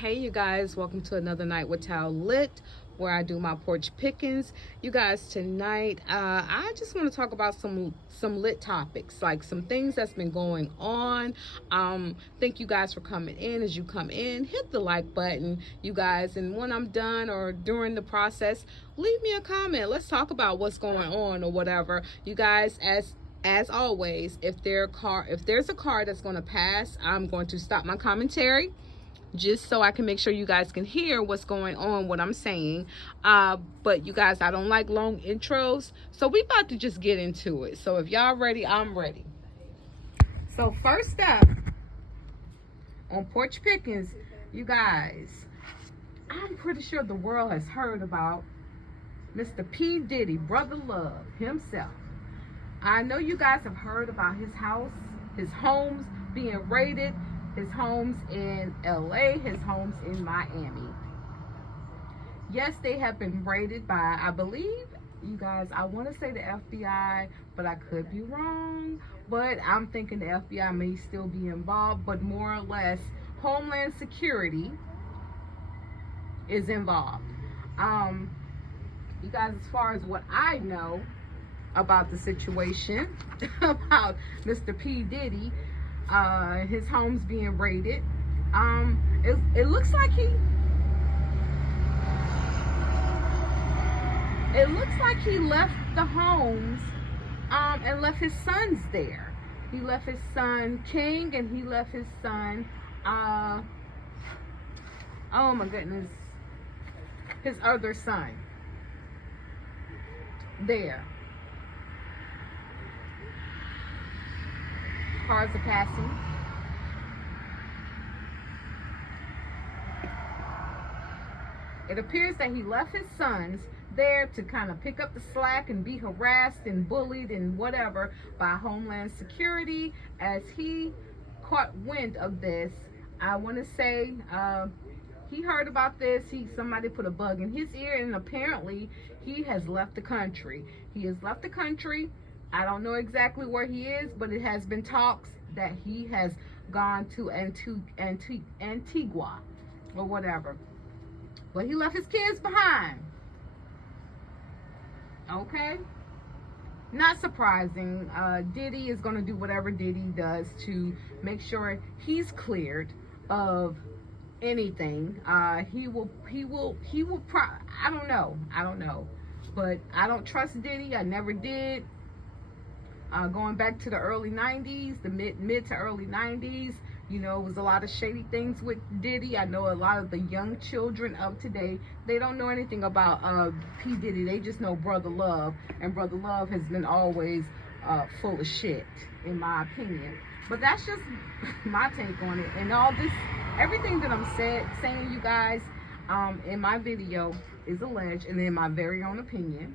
Hey you guys, welcome to another night with Tal Lit, where I do my porch pickings. You guys, tonight I just want to talk about some lit topics, like some things that's been going on. Thank you guys for coming in. As you come in, hit the like button, you guys, and when I'm done or during the process, leave me a comment. Let's talk about what's going on or whatever. You guys, as always, if there's a car that's going to pass, I'm going to stop my commentary just so I can make sure you guys can hear what's going on, what I'm saying. But you guys, I don't like long intros, so we about to just get into it. So if y'all ready, I'm ready. So first up on Porch Pickins, you guys, I'm pretty sure the world has heard about Mr. P. Diddy, Brother Love himself. I know you guys have heard about his house, his homes being raided, his homes in LA, his homes in Miami. Yes, they have been raided by, I believe, you guys, I want to say the FBI, but I could be wrong. But I'm thinking the FBI may still be involved, but more or less, Homeland Security is involved. You guys, as far as what I know about the situation, about Mr. P. Diddy, his home's being raided. It looks like he left the homes and left his sons there. He left his son King and he left his son oh my goodness, his other son there. Cars are passing. It appears that he left his sons there to kind of pick up the slack and be harassed and bullied and whatever by Homeland Security. As he caught wind of this, I want to say he heard about this. Somebody put a bug in his ear, and apparently he has left the country. He has left the country. I don't know exactly where he is, but it has been talks that he has gone to Antigua or whatever. But he left his kids behind. Okay? Not surprising. Diddy is going to do whatever Diddy does to make sure he's cleared of anything. He will I don't know. But I don't trust Diddy. I never did. Going back to the early 90s, the mid to early 90s, you know, it was a lot of shady things with Diddy. I know a lot of the young children of today, they don't know anything about P. Diddy. They just know Brother Love, and Brother Love has been always full of shit, in my opinion. But that's just my take on it. And all this, everything that I'm saying, you guys, in my video is alleged and in my very own opinion.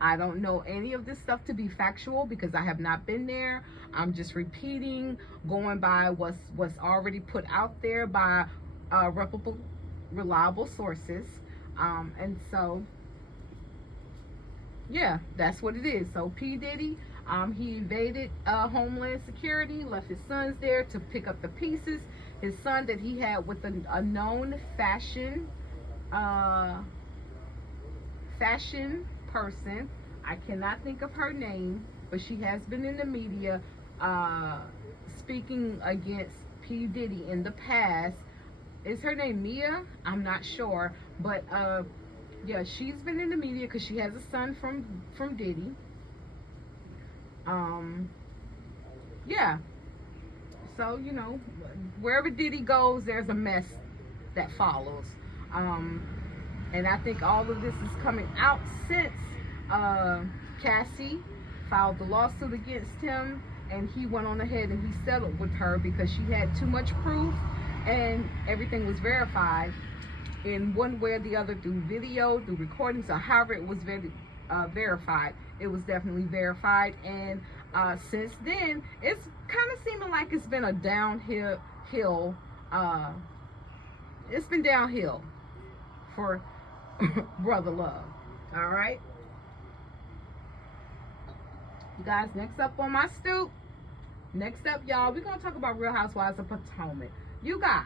I don't know any of this stuff to be factual because I have not been there. I'm just repeating, going by what's already put out there by reputable, reliable sources. And so, yeah, that's what it is. So P. Diddy, he evaded Homeland Security, left his sons there to pick up the pieces. His son that he had with a known fashion person. I cannot think of her name, but she has been in the media speaking against P. Diddy in the past. Is her name Mia? I'm not sure, but yeah, she's been in the media because she has a son from Diddy. Yeah, so you know, wherever Diddy goes, there's a mess that follows. And I think all of this is coming out since Cassie filed the lawsuit against him, and he went on ahead and he settled with her because she had too much proof and everything was verified in one way or the other, through video, through recordings, or however it was verified. It was definitely verified, and since then it's kind of seeming like it's been a downhill. It's been downhill for Brother Love. All right, you guys, next up on my stoop, next up, y'all, we're gonna talk about Real Housewives of Potomac. You guys,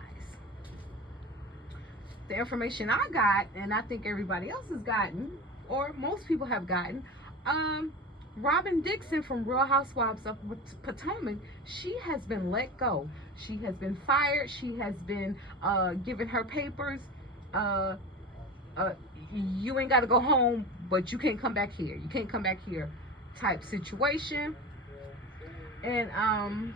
the information I got, and I think everybody else has gotten, or most people have gotten, Robin Dixon from Real Housewives of Potomac, she has been let go. She has been fired. She has been given her papers. You ain't got to go home, but you can't come back here. You can't come back here type situation. And I'm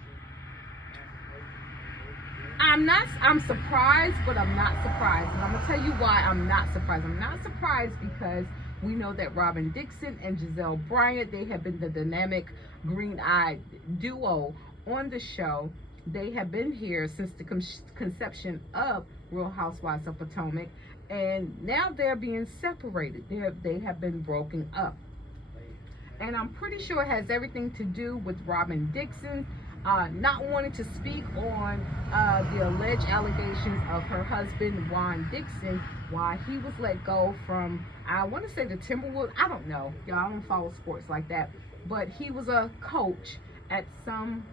surprised, but I'm not surprised. And I'm going to tell you why I'm not surprised. I'm not surprised because we know that Robin Dixon and Giselle Bryant, they have been the dynamic green-eyed duo on the show. They have been here since the conception of Real Housewives of Potomac, and now they're being separated. They have been broken up. And I'm pretty sure it has everything to do with Robin Dixon not wanting to speak on the alleged allegations of her husband, Juan Dixon, why he was let go from, I want to say the Timberwolves. I don't know. Y'all, I don't follow sports like that. But he was a coach at some,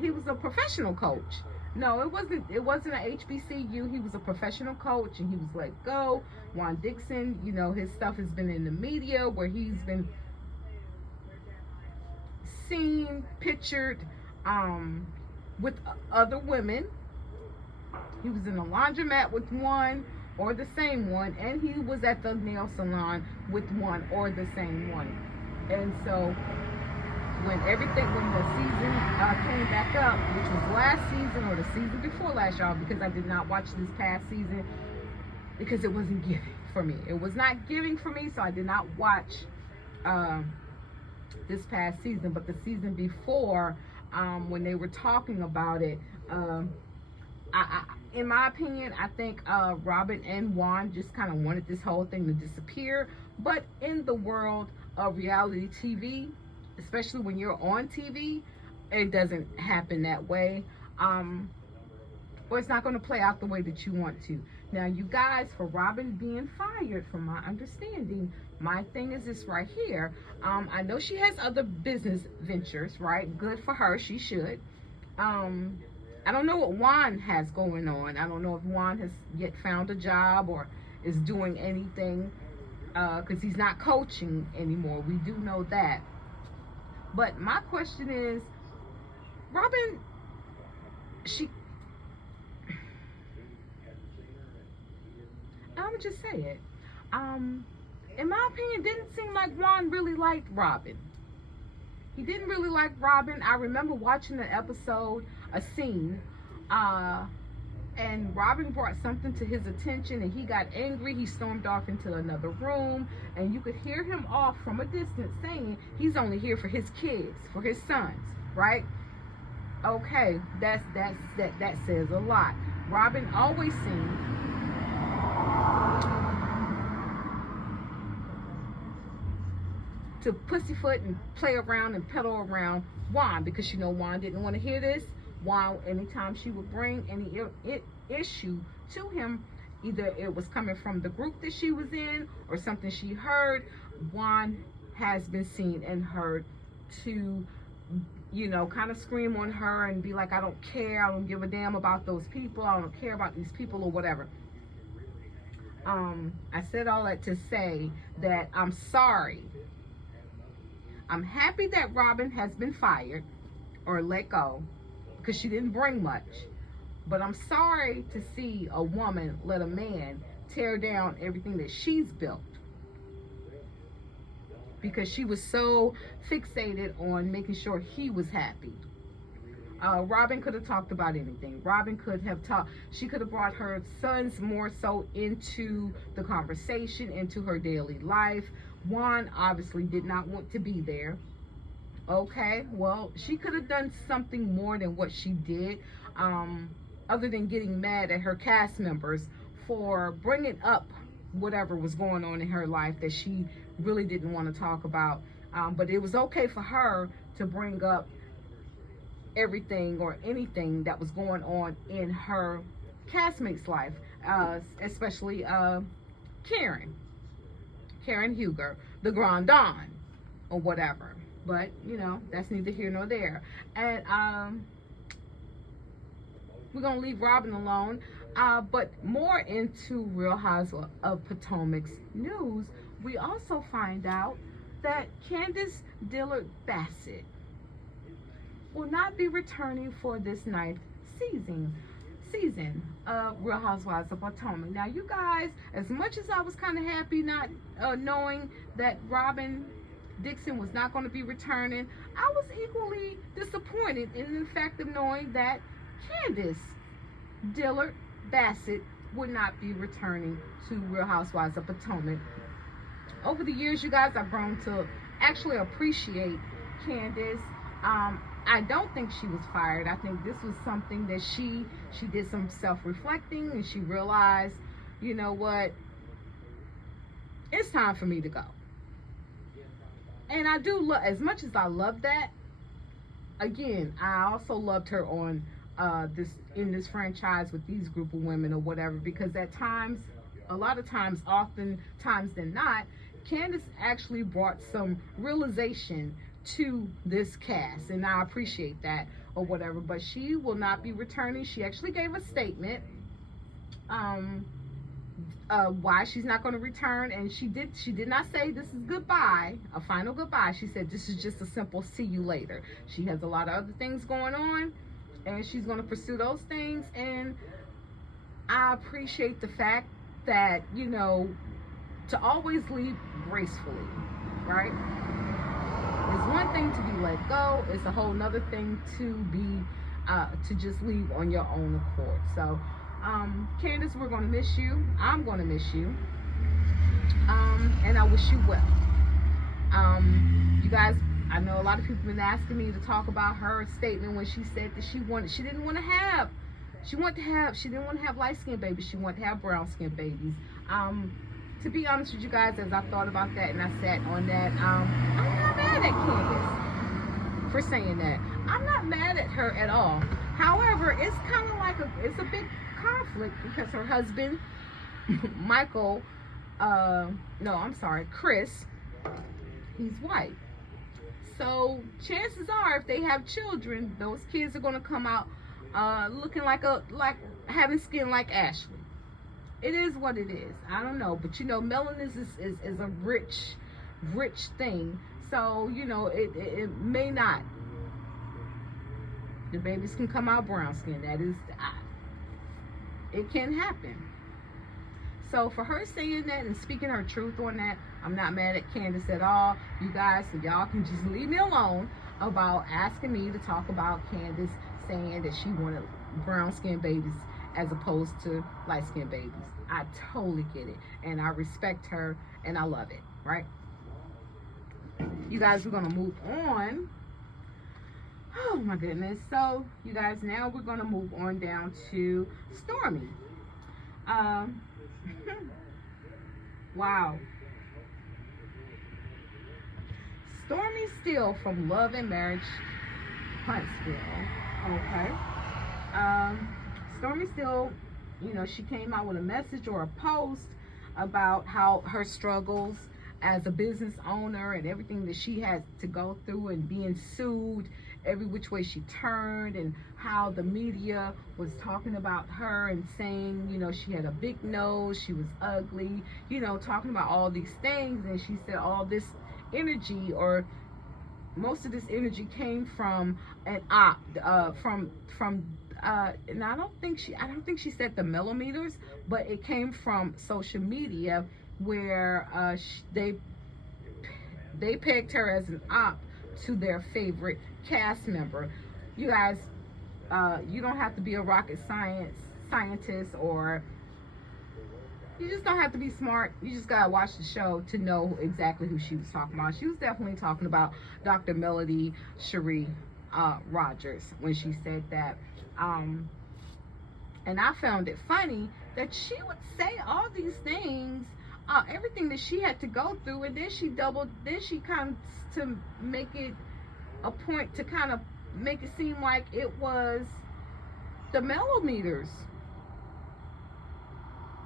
he was a professional coach. No, it wasn't an HBCU. He was a professional coach, and he was let go. Juan Dixon, you know, his stuff has been in the media where he's been seen, pictured with other women. He was in a laundromat with one or the same one, and he was at the nail salon with one or the same one. And so when the season came back up, which was last season or the season before last, y'all, because I did not watch this past season because it wasn't giving for me. It was not giving for me, so I did not watch this past season. But the season before, when they were talking about it, in my opinion, I think Robin and Juan just kind of wanted this whole thing to disappear. But in the world of reality TV, especially when you're on TV, it doesn't happen that way. Or it's not going to play out the way that you want to. Now, you guys, for Robin being fired, from my understanding, my thing is this right here. I know she has other business ventures, right? Good for her. She should. I don't know what Juan has going on. I don't know if Juan has yet found a job or is doing anything, because he's not coaching anymore. We do know that. But my question is, Robin, I'm gonna just say it. In my opinion, it didn't seem like Juan really liked Robin. He didn't really like Robin. I remember watching an episode, a scene, and Robin brought something to his attention, and he got angry. He stormed off into another room, and you could hear him off from a distance saying he's only here for his kids, for his sons, right? Okay, that says a lot. Robin always seemed to pussyfoot and play around and peddle around Juan, because you know Juan didn't want to hear this. Juan, anytime she would bring any issue to him, either it was coming from the group that she was in or something she heard, Juan has been seen and heard to, you know, kind of scream on her and be like, I don't care, I don't give a damn about those people, I don't care about these people or whatever. I said all that to say that I'm sorry. I'm happy that Robin has been fired or let go because she didn't bring much. But I'm sorry to see a woman let a man tear down everything that she's built, because she was so fixated on making sure he was happy. Robin could have talked about anything. Robin could have she could have brought her sons more so into the conversation, into her daily life. Juan obviously did not want to be there. Okay, well, she could have done something more than what she did, other than getting mad at her cast members for bringing up whatever was going on in her life that she really didn't want to talk about. But it was okay for her to bring up everything or anything that was going on in her castmate's life, especially Karen Huger, the Grand Dame, or whatever. But, you know, that's neither here nor there. And we're going to leave Robin alone. But more into Real Housewives of Potomac's news, we also find out that Candace Dillard Bassett will not be returning for this ninth season of Real Housewives of Potomac. Now, you guys, as much as I was kind of happy not knowing that Robin Dixon was not going to be returning, I was equally disappointed in the fact of knowing that Candace Dillard Bassett would not be returning to Real Housewives of Potomac. Over the years, you guys, I've grown to actually appreciate Candace. I don't think she was fired. I think this was something that she did some self-reflecting, and she realized, you know what, it's time for me to go. And I do love, as much as I love that, again, I also loved her on in this franchise with these group of women or whatever, because at times, a lot of times, often times than not, Candace actually brought some realization to this cast, and I appreciate that or whatever. But she will not be returning. She actually gave a statement why she's not going to return, and she did not say this is goodbye, a final goodbye. She said this is just a simple see you later. She has a lot of other things going on, and she's going to pursue those things. And I appreciate the fact that, you know, to always leave gracefully, right? It's one thing to be let go. It's a whole nother thing to be to just leave on your own accord. So, Candace, we're gonna miss you. I'm gonna miss you, and I wish you well. You guys, I know a lot of people have been asking me to talk about her statement when she said that she didn't want to have light-skinned babies. She wanted to have brown-skinned babies. To be honest with you guys, as I thought about that and I sat on that, I'm not mad at Candace for saying that. I'm not mad at her at all. However, it's kind of like it's a big conflict because her husband, Chris, he's white. So chances are, if they have children, those kids are going to come out looking like having skin like Ashley. It is what it is. I don't know, but you know, melanin is a rich thing. So you know, it may not. The babies can come out brown skin. That is, it can happen. So for her saying that and speaking her truth on that, I'm not mad at Candace at all. You guys, so y'all can just leave me alone about asking me to talk about Candace saying that she wanted brown skinned babies as opposed to light skinned babies. I totally get it, and I respect her, and I love it, right? You guys, we're gonna move on. Oh my goodness. So you guys, now we're gonna move on down to Stormy. Wow. Stormy Steele from Love and Marriage Huntsville. Okay. Stormy Steele, you know, she came out with a message or a post about how her struggles as a business owner and everything that she had to go through and being sued every which way she turned, and how the media was talking about her and saying, you know, she had a big nose, she was ugly, you know, talking about all these things. And she said all this energy, or most of this energy, came from an op and I don't think she said the millimeters, but it came from social media where they pegged her as an op to their favorite cast member. You guys, you don't have to be a rocket scientist, or you just don't have to be smart. You just gotta watch the show to know exactly who she was talking about. She was definitely talking about Dr. Melody Cherie Rogers when she said that. And I found it funny that she would say all these things, everything that she had to go through, and then she kind of, to make it a point, to kind of make it seem like it was the millimeters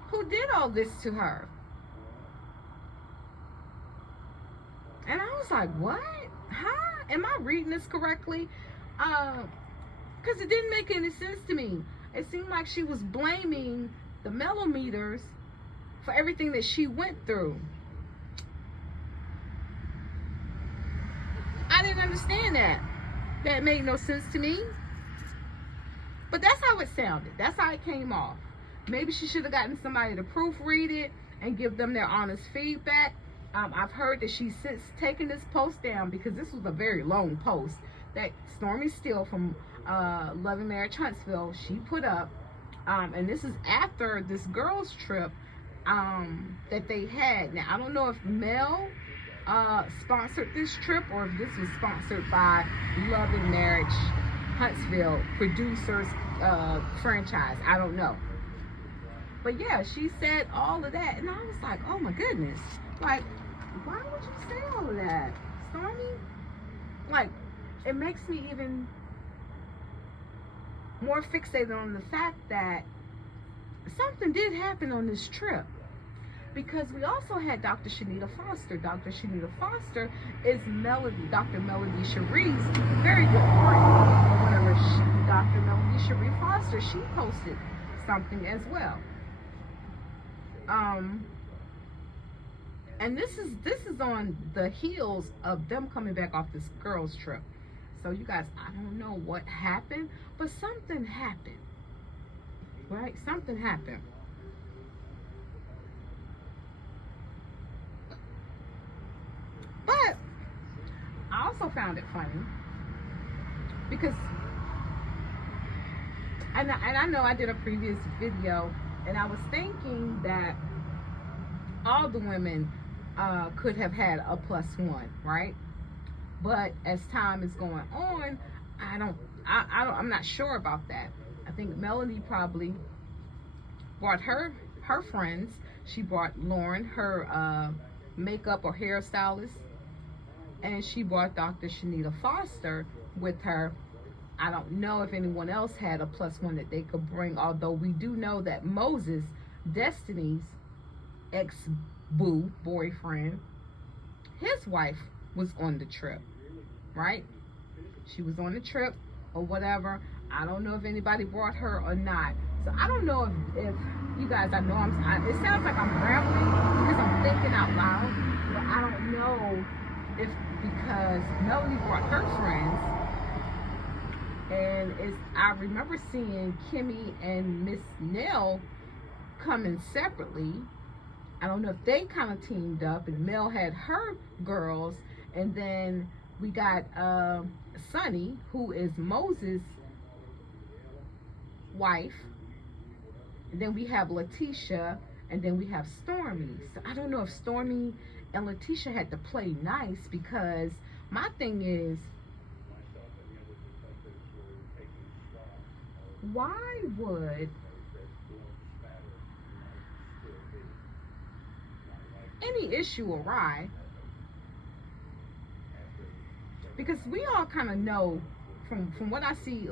who did all this to her. And I was like, what? Huh? Am I reading this correctly? Because it didn't make any sense to me. it seemed like she was blaming the millimeters for everything that she went through. I didn't understand that. That made no sense to me. But that's how it sounded. That's how it came off. Maybe she should have gotten somebody to proofread it and give them their honest feedback. I've heard that she's since taken this post down because this was a very long post that Stormy Steele from Loving Marriage Huntsville, she put up. And this is after this girls trip that they had. Now, I don't know if Mel sponsored this trip or if this was sponsored by Loving Marriage Huntsville producers franchise. I don't know. But yeah, she said all of that, and I was like, oh my goodness, like, why would you say all of that, Stormy? Like, it makes me even more fixated on the fact that something did happen on this trip, because we also had Dr. Shanita Foster. Dr. Shanita Foster is Dr. Melody Cherie's very good friend. Or whatever, Dr. Melody Cherie Foster, she posted something as well. And this is on the heels of them coming back off this girls trip. So you guys, I don't know what happened, but something happened, right? Something happened. But I also found it funny because, and I know I did a previous video and I was thinking that all the women could have had a +1, right? But as time is going on, I'm not sure about that. I think Melody probably brought her friends. She brought Lauren, her makeup or hairstylist, and she brought Dr. Shanita Foster with her. I don't know if anyone else had a +1 that they could bring, although we do know that Moses, Destiny's ex-boo, boyfriend, his wife was on the trip, right? She was on the trip or whatever. I don't know if anybody brought her or not. So I don't know if you guys, I know it sounds like I'm rambling because I'm thinking out loud, but I don't know if because Melody brought her friends, and I remember seeing Kimmy and Miss Nell coming separately. I don't know if they kind of teamed up and Mel had her girls, and then we got Sunny, who is Moses' wife, and then we have Letitia, and then we have Stormy. So I don't know if Stormy and Letitia had to play nice, because my thing is, why would any issue arise? Because we all kind of know from what I see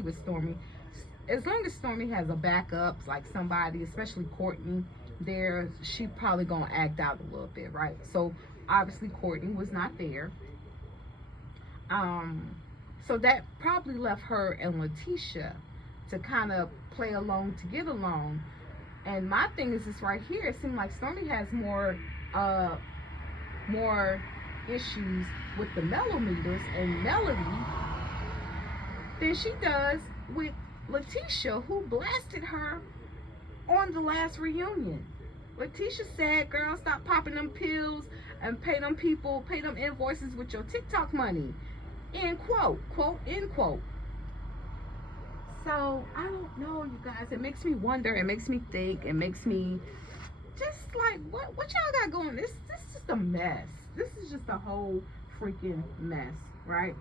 with Stormy, as long as Stormy has a backup, like somebody, especially Courtney there, she probably gonna act out a little bit, right? So obviously Courtney was not there, so that probably left her and Letitia to kind of play along, to get along. And my thing is this right here, it seems like Stormy has more issues with the millimeters and Melody than she does with Letitia, who blasted her on the last reunion. Letitia said, girl, stop popping them pills and pay them invoices with your TikTok money. End quote. Quote, end quote. So, I don't know, you guys. It makes me wonder. It makes me think. It makes me just like, what y'all got going? This is just a mess. This is just a whole freaking mess, right?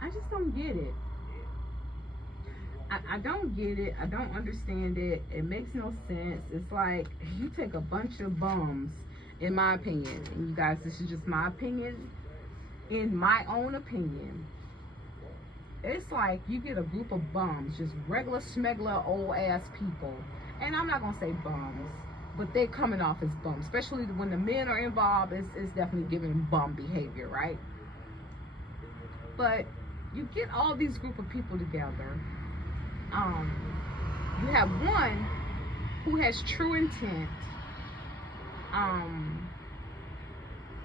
I just don't get it. I don't get it. I don't understand it. It makes no sense. It's like you take a bunch of bums, in my opinion. And you guys, this is just my opinion. In my own opinion, it's like you get a group of bums, just regular smuggler old ass people. And I'm not gonna say bums, but they're coming off as bums. Especially when the men are involved, it's definitely giving bum behavior, right? But you get all these group of people together. You have one who has true intent,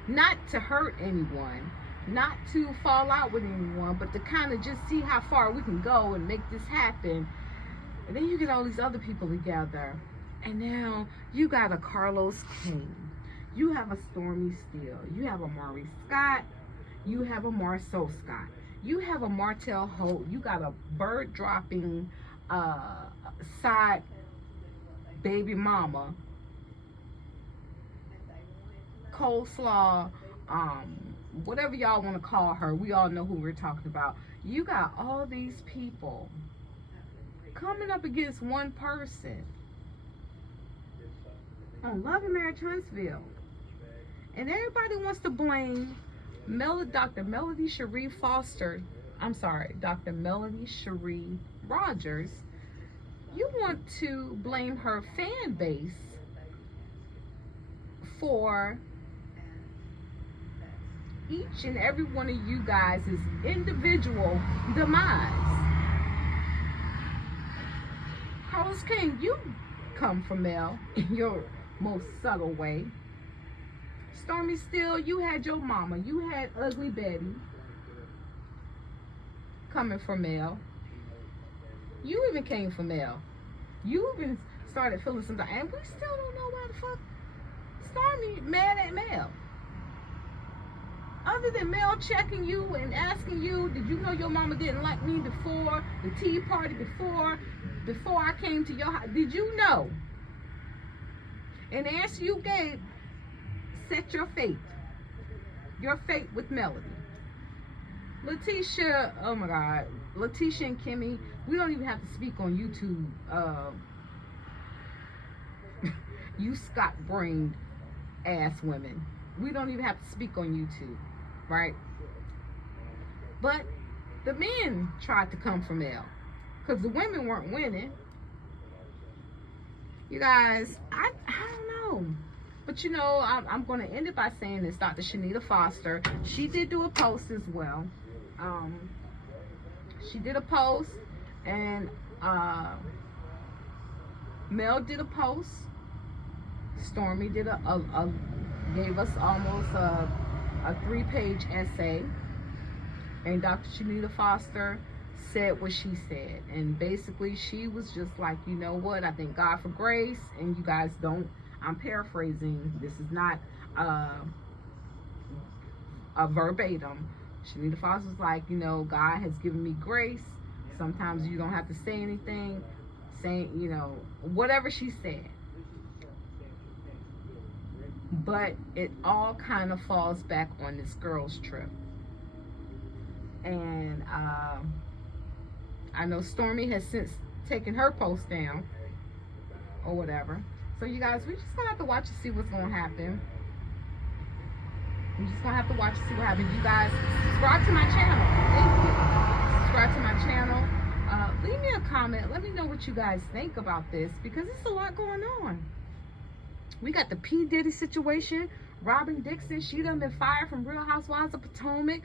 not to hurt anyone, not to fall out with anyone, but to kind of just see how far we can go and make this happen. And then you get all these other people together, and now you got a Carlos King, you have a Stormy Steele, you have a Maury Scott, you have a Marceau Scott, you have a Martell Holt, you got a bird dropping side baby mama, coleslaw, whatever y'all want to call her, we all know who we're talking about. You got all these people coming up against one person on Love and Marriage Huntsville, and everybody wants to blame Dr. Melody Cherie Rogers. You want to blame her fan base for each and every one of you guys' individual demise. Carlos King, you come from Mel in your most subtle way. Stormy Steele, you had your mama, you had Ugly Betty coming from Mel. You even came from Mel. You even started feeling something, and we still don't know why the fuck Stormy mad at Mel. Other than Mel checking you and asking you, did you know your mama didn't like me before the tea party, before I came to your house? Did you know? And the answer you gave, set your fate with Melody. Letitia, oh my God, Letitia and Kimmy, we don't even have to speak on YouTube. You Scott-brained ass women. We don't even have to speak on YouTube, right? But the men tried to come from Mel because the women weren't winning. You guys, I don't know. But you know, I'm going to end it by saying this. Dr. Shanita Foster, she did do a post as well. She did a post, and Mel did a post. Stormy did gave us almost a 3-page essay, and Dr. Shanita Foster said what she said, and basically she was just like, you know what, I thank God for grace, and you guys don't, I'm paraphrasing, this is not a verbatim. Shanita Foster was like, you know, God has given me grace. Sometimes you don't have to say anything, you know, whatever she said. But it all kind of falls back on this girls trip. And I know Stormy has since taken her post down or whatever. So you guys, we just gonna have to watch and see what's gonna happen. We're just gonna have to watch and see what happens. You guys, subscribe to my channel. Thank you. Subscribe to my channel. Leave me a comment. Let me know what you guys think about this, because there's a lot going on. We got the P. Diddy situation. Robin Dixon, she done been fired from Real Housewives of Potomac.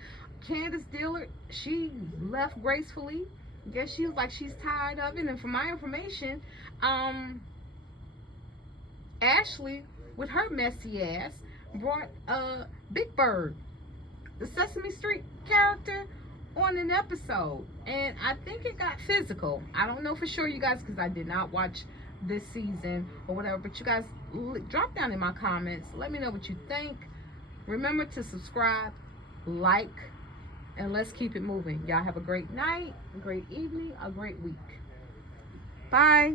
Candace Dillard, she left gracefully. I guess she was like she's tired of it. And from my information, Ashley, with her messy ass, brought Big Bird, the Sesame Street character, on an episode, and I think it got physical. I don't know for sure, you guys, because I did not watch this season or whatever, but you guys drop down in my comments, let me know what you think. Remember to subscribe, like, and let's keep it moving. Y'all have a great night, a great evening, a great week. Bye.